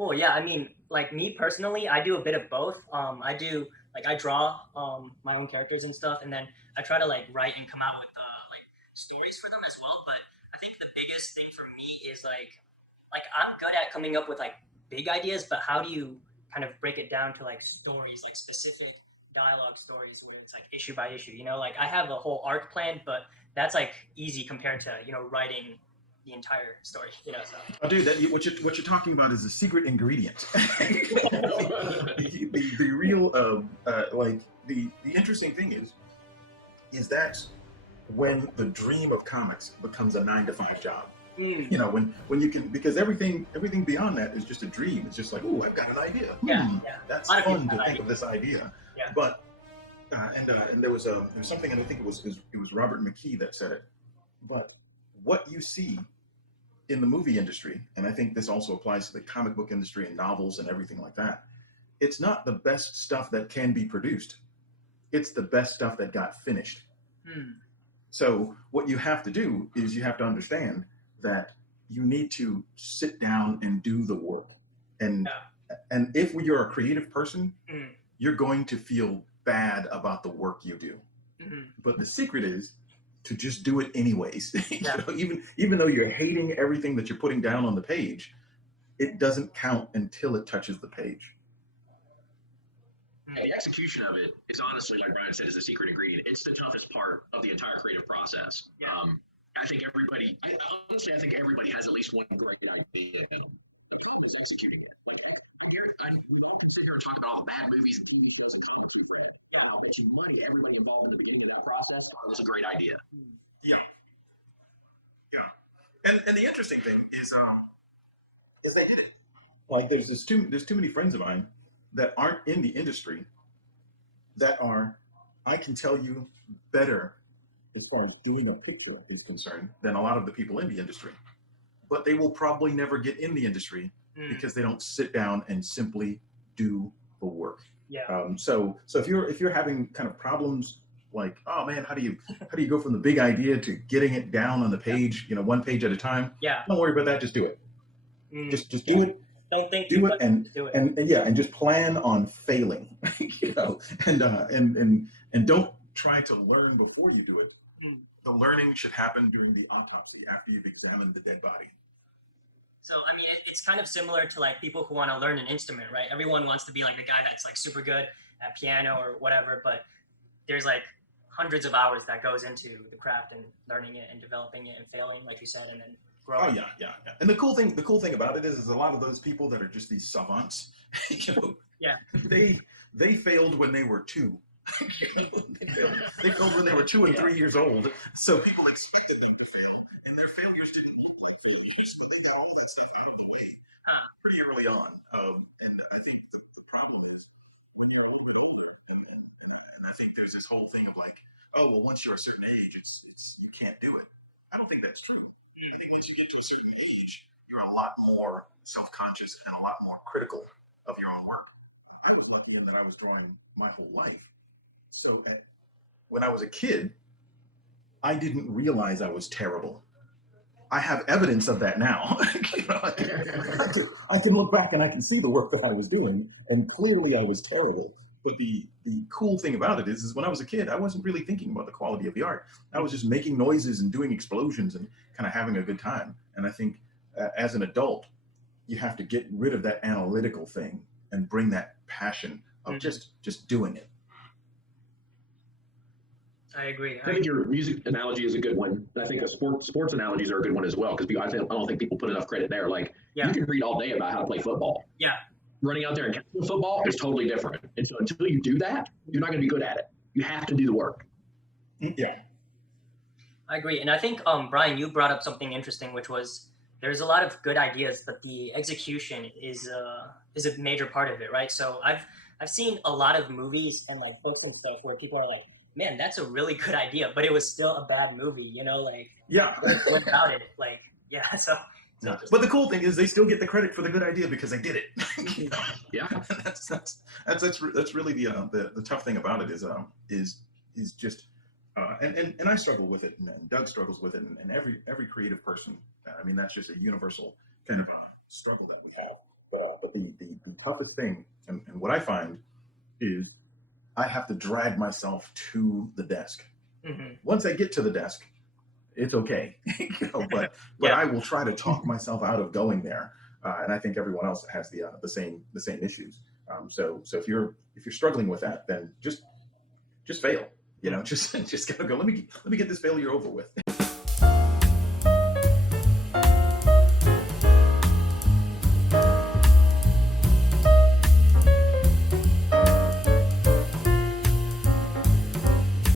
Cool. Yeah. I mean, like me personally, I do a bit of both. I do like I draw my own characters and stuff, and then I try to like write and come out with like stories for them as well. But I think the biggest thing for me is like I'm good at coming up with like big ideas, but how do you kind of break it down to like stories, like specific dialogue stories where it's like issue by issue? You know, like I have a whole arc planned, but that's like easy compared to writing the entire story. So. Oh, dude, what you're talking about is a secret ingredient. The real like the interesting thing is that when the dream of comics becomes a 9 to 5 job. Mm. You know, when you can, because everything beyond that is just a dream. It's just like, oh, I've got an idea. Yeah, That's fun to think of this idea. Yeah. But and there was something, and I think it was Robert McKee that said it. But what you see in the movie industry, and I think this also applies to the comic book industry and novels and everything like that, it's not the best stuff that can be produced. It's the best stuff that got finished. So what you have to do is you have to understand that you need to sit down and do the work. And if you're a creative person, you're going to feel bad about the work you do. But the secret is to just do it anyways. Even though you're hating everything that you're putting down on the page, it doesn't count until it touches the page. The execution of it is honestly, like Brian said, is the secret ingredient. It's the toughest part of the entire creative process. I think everybody has at least one great idea. Just executing it. Like we all can sit here and talk about all the bad movies and TV shows and stuff too. How much money everybody involved in the beginning of that process. It was a great idea. Yeah. And the interesting thing is they did it. Like there's too many friends of mine that aren't in the industry that are, I can tell you, better as far as doing a picture is concerned than a lot of the people in the industry. But they will probably never get in the industry because they don't sit down and simply do the work. So if you're having kind of problems like, oh man, how do you go from the big idea to getting it down on the page, one page at a time? Don't worry about that. Just do it. Just do it. Do it and just plan on failing, and don't try to learn before you do it. The learning should happen during the autopsy after you've examined the dead body. So, I mean, it's kind of similar to like people who want to learn an instrument, right? Everyone wants to be like the guy that's like super good at piano or whatever, but there's like hundreds of hours that goes into the craft and learning it and developing it and failing, like you said, and then growing. Oh yeah. And the cool thing about it is a lot of those people that are just these savants, they failed when they were 2. They failed when they were 2 and 3 years old. So people expected them to fail, and their failures didn't look like failures, but they got all that stuff out of the way pretty early on. And I think the problem is when you're older, and I think there's this whole thing of like, oh well, once you're a certain age, it's you can't do it. I don't think that's true. I think once you get to a certain age, you're a lot more self-conscious and a lot more critical of your own work. I was not here that I was drawing my whole life. So when I was a kid, I didn't realize I was terrible. I have evidence of that now. I can look back and I can see the work that I was doing, and clearly I was terrible. But the cool thing about it is when I was a kid, I wasn't really thinking about the quality of the art. I was just making noises and doing explosions and kind of having a good time. And I think as an adult, you have to get rid of that analytical thing and bring that passion of just doing it. I agree. I think your music analogy is a good one. I think sports analogies are a good one as well, because I don't think people put enough credit there. Like you can read all day about how to play football. Running out there and catching football is totally different. And so until you do that, you're not going to be good at it. You have to do the work. Yeah. I agree. And I think, Brian, you brought up something interesting, which was there's a lot of good ideas, but the execution is a major part of it, right? So I've seen a lot of movies and like books and stuff where people are like, man, that's a really good idea, but it was still a bad movie, what about it? So but the cool thing is they still get the credit for the good idea because they did it. Yeah. That's really the tough thing about it is just and I struggle with it, and Doug struggles with it, and every creative person. I mean, that's just a universal kind of struggle that we have. But what I find is I have to drag myself to the desk. Mm-hmm. Once I get to the desk, it's okay, but Yeah. I will try to talk myself out of going there, and I think everyone else has the same issues. So if you're struggling with that, then just fail. Just gotta go. Let me get this failure over with.